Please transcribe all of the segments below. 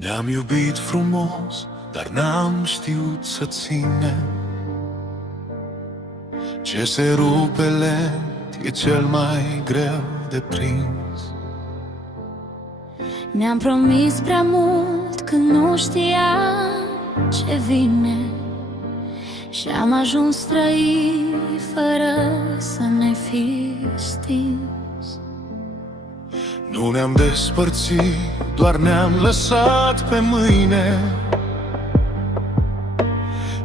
Ne-am iubit frumos, dar n-am știut să ținem. Ce se rupe lent e cel mai greu de prins. Ne-am promis prea mult când nu știam ce vine și am ajuns străini fără să ne fi stins. Nu ne-am despărțit, doar ne-am lăsat pe mâine.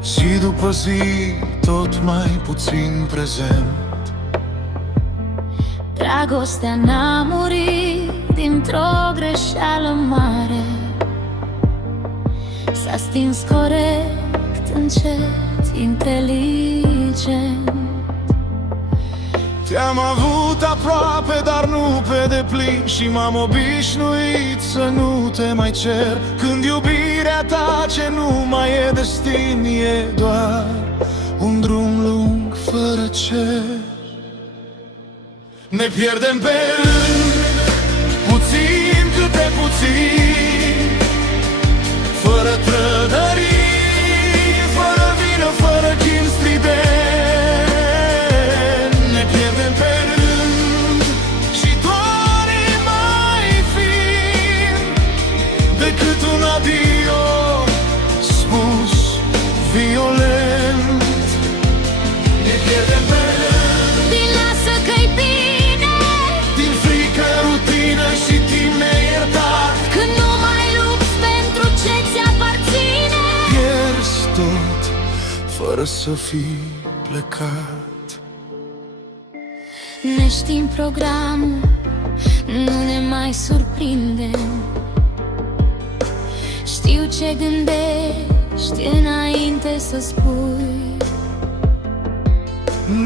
Zi după zi, tot mai puțin prezent. Dragostea n-a murit dintr-o greșeală mare. S-a stins corect, încet, inteligent. Te-am avut aproape, dar nu pe deplin, și m-am obișnuit să nu te mai cer. Când iubirea ta ce nu mai e destin, e doar un drum lung fără cer. Ne pierdem pe rând, puțin câte puțin, fără trădării, fără vină, fără chin strident. Ne pierdem pe rând și doar e mai fin decât un adio spus violent. Ne pierdem pe rând Din lasă că-i bine, din frică, rutină și timp neiertat. când nu mai lupți pentru ce ți-aparține. Pierzi tot fără să fii plecat. Ne știm programul, nu ne mai surprindem. Știu ce gândești înainte să spui.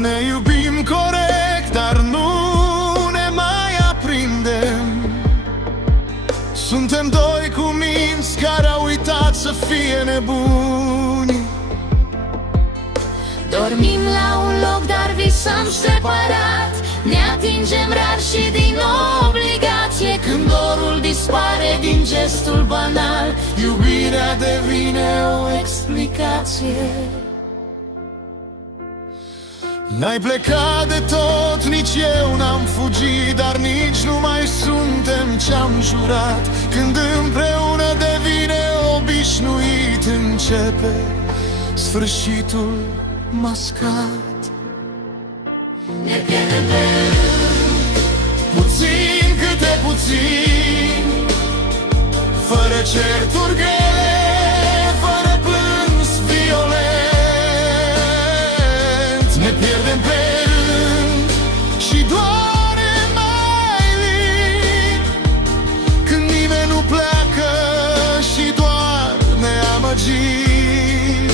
Ne iubim corect, dar nu ne mai aprindem. Suntem doi cu minți care au uitat să fie nebuni. Dormim la un loc, dar visăm separat. Ne atingem rar și din obligație. Când dorul dispare din gestul banal, Iubirea devine o explicație. N-ai plecat de tot, nici eu n-am fugit, dar nici nu mai suntem ce-am jurat. Când împreună devine obișnuit, începe sfârșitul mascat. ne pierdem pe rând. Puțin câte puțin, fără certuri grele, fără plâns violent. Ne pierdem pe rând și doare mai lin când nimeni nu pleacă și doar ne amăgim.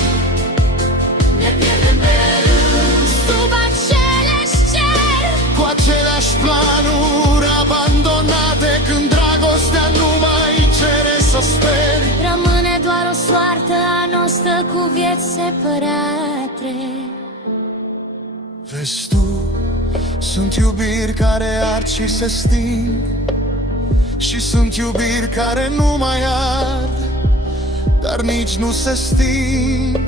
Ne pierdem pe rând sub aceleași cer, Cu aceleași planuri abandonate, când dragostea nu mai cere să speri. rămâne doar o soartă a noastră cu vieți separate. Vezi tu, sunt iubiri care ard și se sting, și sunt iubiri care nu mai ard, dar nici nu se sting.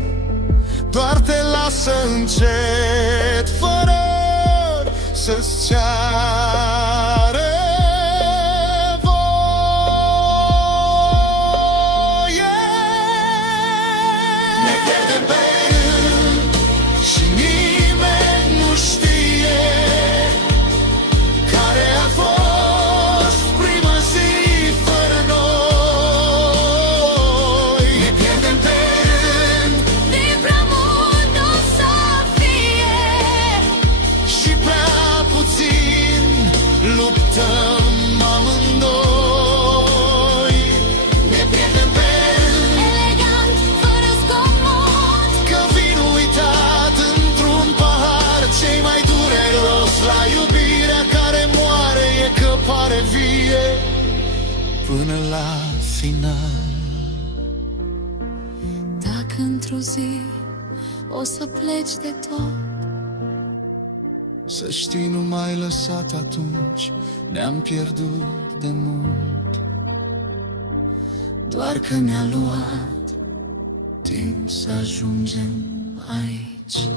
Doar te lasă încet, fără să-ți ceară voie. Ne pierdem pe rând și nimeni nu știe care a fost prima zi fără noi. Ne pierdem pe rând Din prea mult o să fie și prea puțin luptăm amândoi. Ne pierdem pe rând elegant, fără zgomot. că vin uitat într-un pahar. Cei mai dureros la iubirea care moare e că pare vie până la final. Dacă într-o zi o să pleci de tot, Să știi, nu m-ai lăsat atunci, ne-am pierdut de mult. doar că ne-a luat timp să ajungem aici.